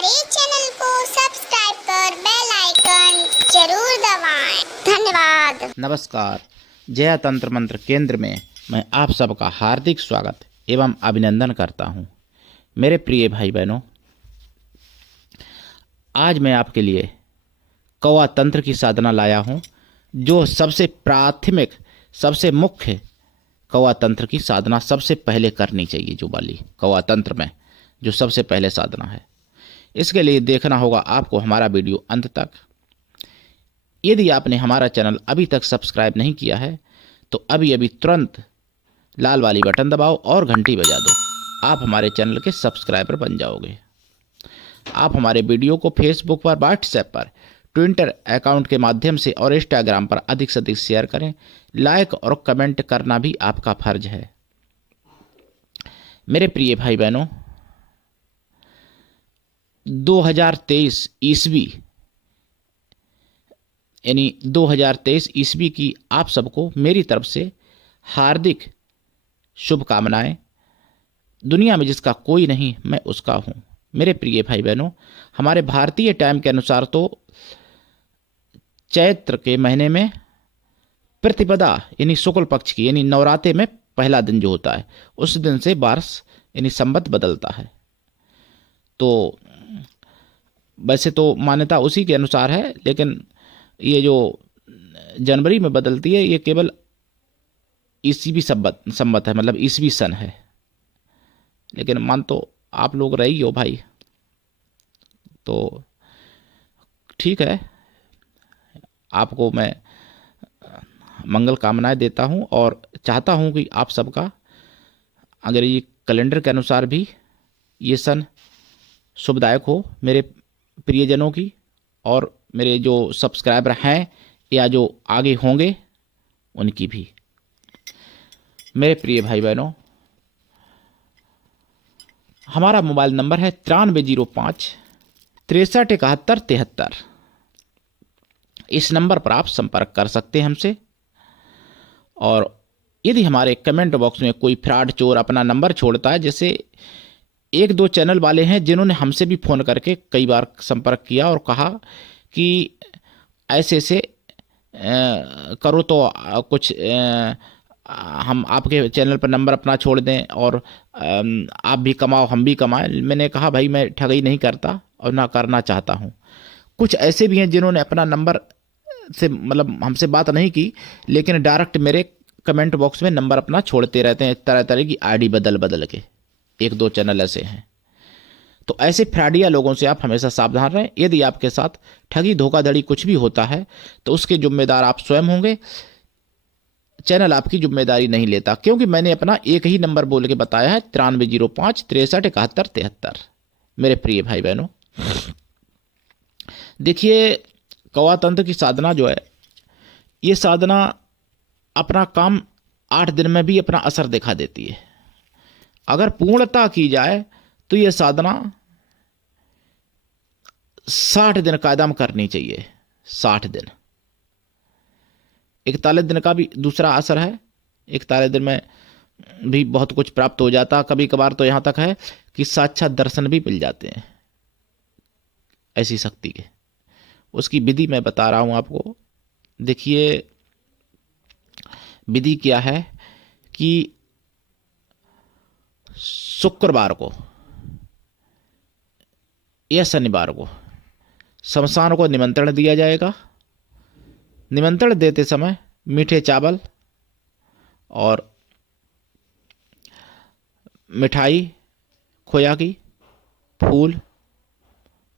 हमारे चैनल को सब्सक्राइब कर बेल आइकन जरूर दबाएं। धन्यवाद। नमस्कार। जया तंत्र मंत्र केंद्र में मैं आप सबका हार्दिक स्वागत एवं अभिनंदन करता हूं। मेरे प्रिय भाई बहनों, आज मैं आपके लिए कौवा तंत्र की साधना लाया हूं, जो सबसे प्राथमिक, सबसे मुख्य कौवा तंत्र की साधना सबसे पहले करनी चाहिए। जो वाली कौवा तंत्र में जो सबसे पहले साधना है, इसके लिए देखना होगा आपको हमारा वीडियो अंत तक। यदि आपने हमारा चैनल अभी तक सब्सक्राइब नहीं किया है तो अभी अभी तुरंत लाल वाली बटन दबाओ और घंटी बजा दो। आप हमारे चैनल के सब्सक्राइबर बन जाओगे। आप हमारे वीडियो को फेसबुक पर, व्हाट्सएप पर, ट्विटर अकाउंट के माध्यम से और इंस्टाग्राम पर अधिक से अधिक शेयर करें। लाइक और कमेंट करना भी आपका फर्ज है। मेरे प्रिय भाई बहनों, 2023 ईस्वी यानी 2023 ईस्वी की आप सबको मेरी तरफ से हार्दिक शुभकामनाएं। दुनिया में जिसका कोई नहीं, मैं उसका हूं। मेरे प्रिय भाई बहनों, हमारे भारतीय टाइम के अनुसार तो चैत्र के महीने में प्रतिपदा यानी शुक्ल पक्ष की यानी नवरात्रि में पहला दिन जो होता है, उस दिन से बारस यानी संवत बदलता है। तो वैसे तो मान्यता उसी के अनुसार है, लेकिन ये जो जनवरी में बदलती है ये केवल ईसवी संवत है, मतलब ईसवी सन है। लेकिन मान तो आप लोग रही हो भाई, तो ठीक है। आपको मैं मंगल कामनाएं देता हूं और चाहता हूं कि आप सबका, अगर ये कैलेंडर के अनुसार भी ये सन शुभदायक हो मेरे प्रियजनों की, और मेरे जो सब्सक्राइबर हैं या जो आगे होंगे उनकी भी। मेरे प्रिय भाई बहनों, हमारा मोबाइल नंबर है 9305 63 71 73। इस नंबर पर आप संपर्क कर सकते हैं हमसे। और यदि हमारे कमेंट बॉक्स में कोई फ्रॉड चोर अपना नंबर छोड़ता है, जैसे एक दो चैनल वाले हैं जिन्होंने हमसे भी फ़ोन करके कई बार संपर्क किया और कहा कि ऐसे ऐसे करो तो कुछ हम आपके चैनल पर नंबर अपना छोड़ दें और आप भी कमाओ हम भी कमाएं। मैंने कहा भाई, मैं ठगी नहीं करता और ना करना चाहता हूं। कुछ ऐसे भी हैं जिन्होंने अपना नंबर से, मतलब हमसे बात नहीं की, लेकिन डायरेक्ट मेरे कमेंट बॉक्स में नंबर अपना छोड़ते रहते हैं, तरह तरह की आईडी बदल बदल के। एक दो चैनल ऐसे हैं। तो ऐसे फ्रॉडिया लोगों से आप हमेशा सावधान रहें। यदि आपके साथ ठगी धोखाधड़ी कुछ भी होता है तो उसके जिम्मेदार आप स्वयं होंगे। चैनल आपकी जिम्मेदारी नहीं लेता, क्योंकि मैंने अपना एक ही नंबर बोल के बताया है, 9305 63 71 73। मेरे प्रिय भाई बहनों, देखिए कौवा तंत्र की साधना जो है, ये साधना अपना काम 8 दिन में भी अपना असर दिखा देती है। अगर पूर्णता की जाए तो ये साधना 60 दिन कायदम करनी चाहिए। 60 दिन, 41 दिन का भी दूसरा असर है। 41 दिन में भी बहुत कुछ प्राप्त हो जाता। कभी कभार तो यहाँ तक है कि साक्षात दर्शन भी मिल जाते हैं, ऐसी शक्ति के। उसकी विधि मैं बता रहा हूँ आपको। देखिए विधि क्या है कि शुक्रवार को या शनिवार को शमशान को निमंत्रण दिया जाएगा। निमंत्रण देते समय मीठे चावल और मिठाई, खोया की, फूल,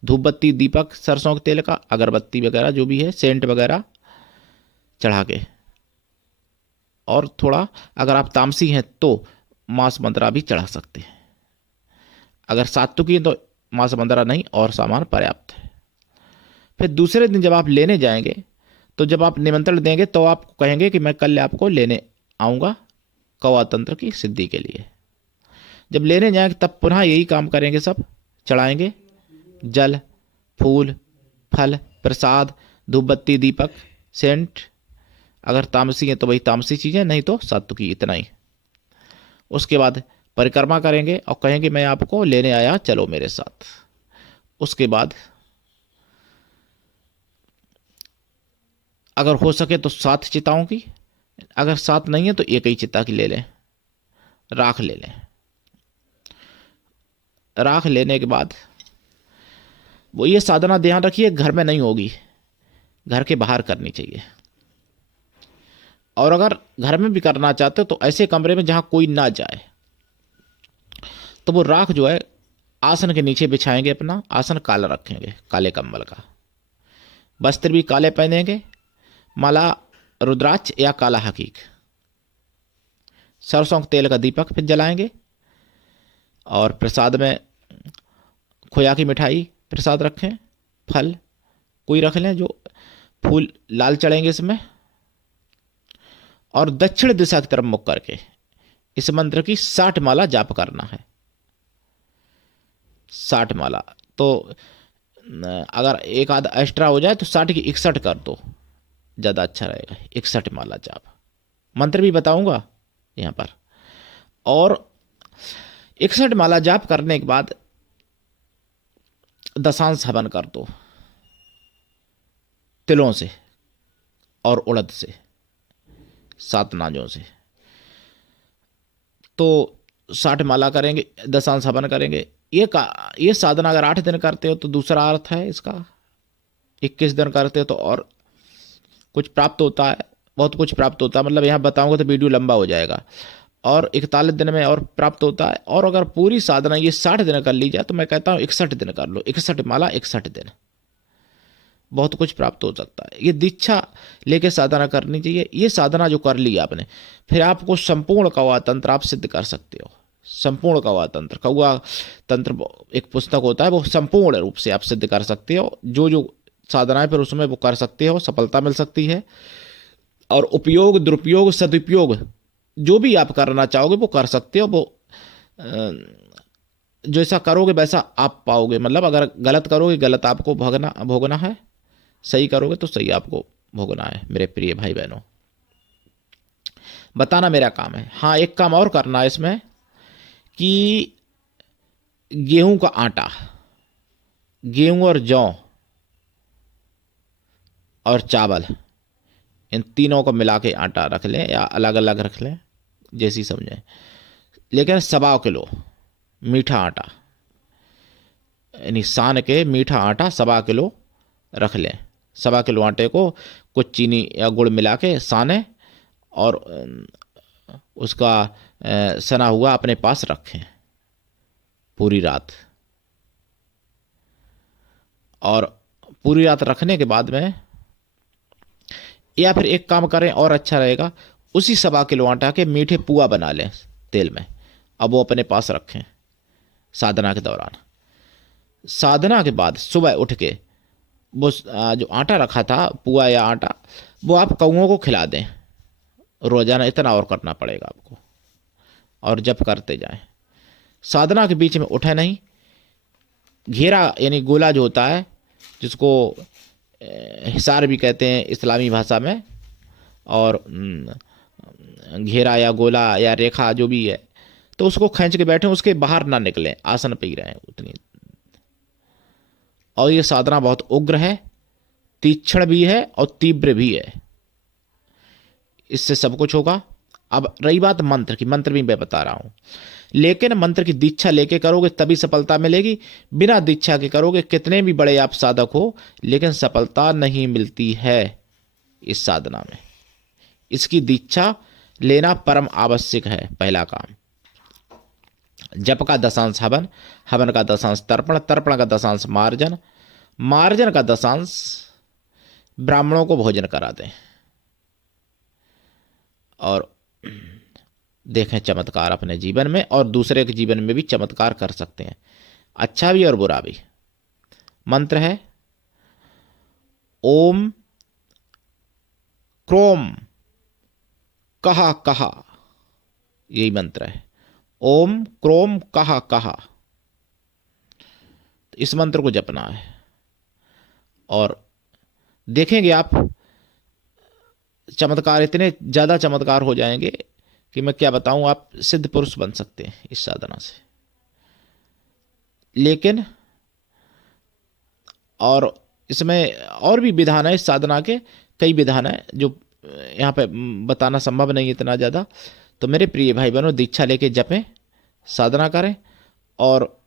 धूप बत्ती, दीपक, सरसों के तेल का, अगरबत्ती वगैरह जो भी है, सेंट वगैरह चढ़ा के, और थोड़ा अगर आप तामसी हैं तो मांस मंद्रा भी चढ़ा सकते हैं। अगर सात्विकी तो मांस मंद्रा नहीं और सामान पर्याप्त है। फिर दूसरे दिन जब आप लेने जाएंगे, तो जब आप निमंत्रण देंगे तो आप कहेंगे कि मैं कल आपको लेने आऊँगा कौवा तंत्र की सिद्धि के लिए। जब लेने जाएंगे तब पुनः यही काम करेंगे, सब चढ़ाएंगे, जल, फूल, फल, प्रसाद, धूप बत्ती, दीपक, सेंट। अगर तामसी है तो वही तामसी चीज़ें, नहीं तो सात्विकी, इतना ही। उसके बाद परिक्रमा करेंगे और कहेंगे मैं आपको लेने आया, चलो मेरे साथ। उसके बाद अगर हो सके तो 7 चिताओं की, अगर 7 नहीं है तो एक ही चिता की ले लें, राख ले लें। राख लेने के बाद वो ये साधना ध्यान रखिए घर में नहीं होगी, घर के बाहर करनी चाहिए। और अगर घर में भी करना चाहते हो तो ऐसे कमरे में जहां कोई ना जाए, तो वो राख जो है आसन के नीचे बिछाएंगे, अपना आसन काला रखेंगे, काले कंबल का, वस्त्र भी काले पहनेंगे, माला रुद्राक्ष या काला हकीक, सरसों के तेल का दीपक फिर जलाएंगे। और प्रसाद में खोया की मिठाई प्रसाद रखें, फल कोई रख लें, जो फूल लाल चढ़ेंगे इसमें। और दक्षिण दिशा की तरफ मुख करके इस मंत्र की 60 माला जाप करना है। 60 माला तो अगर एक आध एक्स्ट्रा हो जाए तो 60 की 61 कर दो, ज़्यादा अच्छा रहेगा। 61 माला जाप, मंत्र भी बताऊंगा यहाँ पर। और 61 माला जाप करने के बाद दशांश हवन कर दो, तिलों से और उड़द से, 7 नाजों से। तो 60 माला करेंगे, दशांश हवन करेंगे। ये साधना अगर 8 दिन करते हो तो दूसरा अर्थ है इसका, 21 दिन करते हो तो और कुछ प्राप्त होता है, बहुत कुछ प्राप्त होता है। मतलब यहाँ बताऊंगा तो वीडियो लंबा हो जाएगा। और 41 दिन में और प्राप्त होता है। और अगर पूरी साधना ये 60 दिन कर ली जाए तो मैं कहता हूँ 61 दिन कर लो, 61 माला 61 दिन, बहुत कुछ प्राप्त हो सकता है। ये दीक्षा लेके साधना करनी चाहिए। ये साधना जो कर ली आपने, फिर आपको संपूर्ण कौवा तंत्र आप सिद्ध कर सकते हो। संपूर्ण कौवा तंत्र, कौवा तंत्र एक पुस्तक होता है, वो संपूर्ण रूप से आप सिद्ध कर सकते हो। जो जो साधनाएं फिर उसमें वो कर सकते हो, सफलता मिल सकती है। और उपयोग, दुरुपयोग, सदुपयोग जो भी आप करना चाहोगे वो कर सकते हो। वो जैसा करोगे वैसा आप पाओगे। मतलब अगर गलत करोगे, गलत आपको भोगना है, सही करोगे तो सही आपको भोगना है। मेरे प्रिय भाई बहनों, बताना मेरा काम है। हाँ, एक काम और करना है इसमें कि गेहूं का आटा, गेहूं और जौ और चावल, इन तीनों को मिला के आटा रख लें या अलग अलग रख लें, जैसी समझें। लेकिन 1.25 किलो मीठा आटा, यानी सान के मीठा आटा 1.25 किलो रख लें। 1.25 किलो आटे को कुछ चीनी या गुड़ मिला के साने और उसका सना हुआ अपने पास रखें पूरी रात। और पूरी रात रखने के बाद में, या फिर एक काम करें और अच्छा रहेगा, उसी 1.25 किलो आटा के मीठे पुआ बना लें तेल में, अब वो अपने पास रखें साधना के दौरान। साधना के बाद सुबह उठ के वो जो आटा रखा था, पुआ या आटा, वो आप कौओं को खिला दें रोजाना। इतना और करना पड़ेगा आपको, और जप करते जाएं। साधना के बीच में उठे नहीं। घेरा यानी गोला जो होता है, जिसको हिसार भी कहते हैं इस्लामी भाषा में, और घेरा या गोला या रेखा जो भी है, तो उसको खींच के बैठे, उसके बाहर ना निकलें, आसन पे ही रहें उतनी। और ये साधना बहुत उग्र है, तीक्ष्ण भी है और तीव्र भी है। इससे सब कुछ होगा। अब रही बात मंत्र की, मंत्र भी मैं बता रहा हूं, लेकिन मंत्र की दीक्षा लेके करोगे तभी सफलता मिलेगी। बिना दीक्षा के करोगे, कितने भी बड़े आप साधक हो, लेकिन सफलता नहीं मिलती है इस साधना में। इसकी दीक्षा लेना परम आवश्यक है। पहला काम, जप का दशांश हवन, हवन का दशांश तर्पण, तर्पण का दशांश मार्जन, मार्जन का दशांश ब्राह्मणों को भोजन करा दें। और देखें चमत्कार अपने जीवन में, और दूसरे के जीवन में भी चमत्कार कर सकते हैं, अच्छा भी और बुरा भी। मंत्र है ओम क्रोम कहा कहा, यही मंत्र है। ओम क्रोम कहा कहा, इस मंत्र को जपना है। और देखेंगे आप चमत्कार, इतने ज्यादा चमत्कार हो जाएंगे कि मैं क्या बताऊं, आप सिद्ध पुरुष बन सकते हैं इस साधना से। लेकिन और इसमें और भी विधान है, इस साधना के कई विधान है जो यहाँ पे बताना संभव नहीं है इतना ज़्यादा। तो मेरे प्रिय भाई बहनों, दीक्षा लेके जपें, साधना करें, और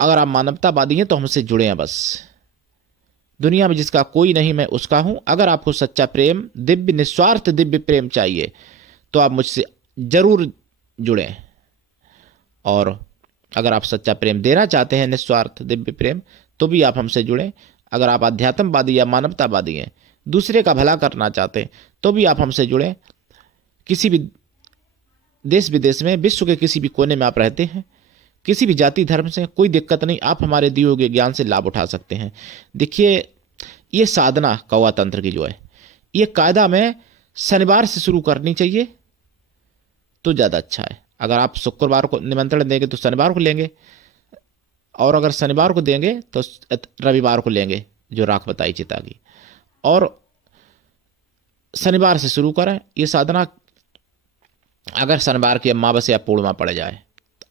अगर आप मानवतावादी हैं तो हमसे जुड़े हैं बस। दुनिया में जिसका कोई नहीं मैं उसका हूं। अगर आपको सच्चा प्रेम, दिव्य निस्वार्थ दिव्य प्रेम चाहिए तो आप मुझसे जरूर जुड़ें। और अगर आप सच्चा प्रेम देना चाहते हैं, निस्वार्थ दिव्य प्रेम, तो भी आप हमसे जुड़ें। अगर आप अध्यात्मवादी या मानवतावादी हैं, दूसरे का भला करना चाहते हैं, तो भी आप हमसे जुड़ें। किसी भी देश विदेश में, विश्व के किसी भी कोने में आप रहते हैं, किसी भी जाति धर्म से, कोई दिक्कत नहीं, आप हमारे दिए हुए ज्ञान से लाभ उठा सकते हैं। देखिए, ये साधना कौवा तंत्र की जो है, ये कायदा में शनिवार से शुरू करनी चाहिए तो ज़्यादा अच्छा है। अगर आप शुक्रवार को निमंत्रण देंगे तो शनिवार को लेंगे, और अगर शनिवार को देंगे तो रविवार को लेंगे, जो राख बताई चिता की। और शनिवार से शुरू करें ये साधना। अगर शनिवार की अमावस्या पूर्णिमा पड़ जाए,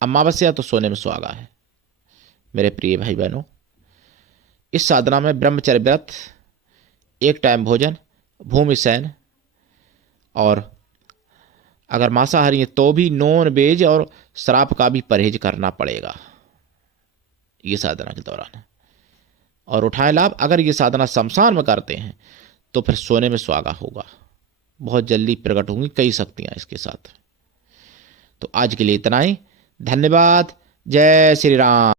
अमावस्या तो सोने में सुहागा है। मेरे प्रिय भाई बहनों, इस साधना में ब्रह्मचर्य व्रत, एक टाइम भोजन, भूमि शयन, और अगर मांसाहारी है तो भी नॉन वेज और शराब का भी परहेज करना पड़ेगा ये साधना के दौरान। और उठाएं लाभ। अगर ये साधना शमशान में करते हैं तो फिर सोने में सुहागा होगा। बहुत जल्दी प्रकट होंगी कई शक्तियां इसके साथ। तो आज के लिए इतना ही। धन्यवाद। जय श्री राम।